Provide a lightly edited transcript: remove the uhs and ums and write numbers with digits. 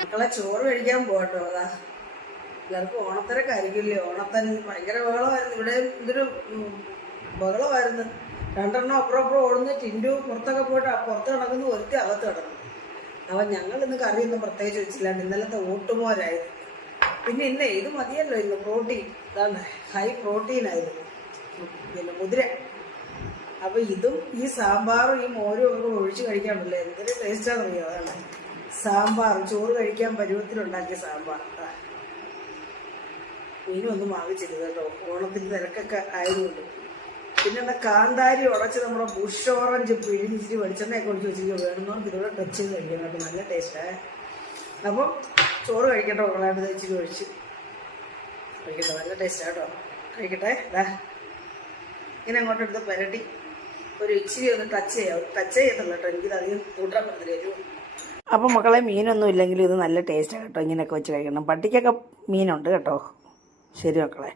മക്കളെ ചോറ് കഴിക്കാൻ പോകട്ടോ. അതാ എല്ലാവർക്കും ഓണത്തിരക്കായിരിക്കില്ലേ. ഓണത്തൻ ഭയങ്കര ബഹളമായിരുന്നു ഇവിടെ. ഇതൊരു ബഹളമായിരുന്നു. രണ്ടെണ്ണം അപ്പുറം ഓടുന്നു. ടിൻഡു പുറത്തൊക്കെ പോയിട്ട് പുറത്ത് കിടക്കുന്നു, ഒരുത്തി അകത്ത് കിടന്നു. അപ്പം ഞങ്ങൾ ഇന്ന് കറിയൊന്നും പ്രത്യേകിച്ച് വെച്ചില്ലാണ്ട് ഇന്നലത്തെ ഓട്ടുമോരായിരുന്നു. പിന്നെ ഇന്നേ ഇത് മതിയല്ലോ ഇന്ന് പ്രോട്ടീൻ. ഇതാണ് ഹൈ പ്രോട്ടീനായിരുന്നു, പിന്നെ മുതിര. അപ്പം ഇതും ഈ സാമ്പാറും ഈ മോരും ഒക്കെ ഒഴിച്ച് കഴിക്കാണ്ടല്ലോ എന്തൊരു ടേസ്റ്റാണെന്നറിയോ. അതാണ് സാമ്പാർ, ചോറ് കഴിക്കാൻ പരുവത്തിലുണ്ടാക്കിയ സാമ്പാർ. മീനും ഒന്നും വാങ്ങിച്ചില്ല കേട്ടോ, ഓണത്തിന് തിരക്കൊക്കെ ആയതുകൊണ്ട്. പിന്നെ എന്താ കാന്താരി ഉടച്ച് നമ്മുടെ ബുഷ് ഓറഞ്ച് പിഴിഞ്ഞിച്ചിട്ട് വെളിച്ചെണ്ണയൊക്കെ ഒഴിച്ച് വെച്ചിട്ട് വേണമെന്നോണ്ട് ഇതിലൂടെ ടച്ച് ചെയ്ത് കഴിക്കാൻ കേട്ടോ, നല്ല ടേസ്റ്റാണ്. അപ്പം ചോറ് കഴിക്കട്ടെ മക്കളായിട്ട് ഇച്ചിരി ഒഴിച്ച് കഴിക്കട്ടെ, നല്ല ടേസ്റ്റാണ് കേട്ടോ. കഴിക്കട്ടെ. ഇങ്ങനെ അങ്ങോട്ട് എടുത്ത് പുരട്ടി ഒരു ഇച്ചിരി ഒന്ന് ടച്ച് ചെയ്യത്തുള്ളൂ കേട്ടോ, എനിക്കിത് അധികം കൂട്ടാൻ പറ്റില്ല. അപ്പം മക്കളെ മീനൊന്നും ഇല്ലെങ്കിലും ഇത് നല്ല ടേസ്റ്റാണ് കേട്ടോ, ഇങ്ങനെയൊക്കെ വെച്ച് കഴിക്കണം. പട്ടിക്കൊക്കെ മീനുണ്ട് കേട്ടോ. ശരി മക്കളെ.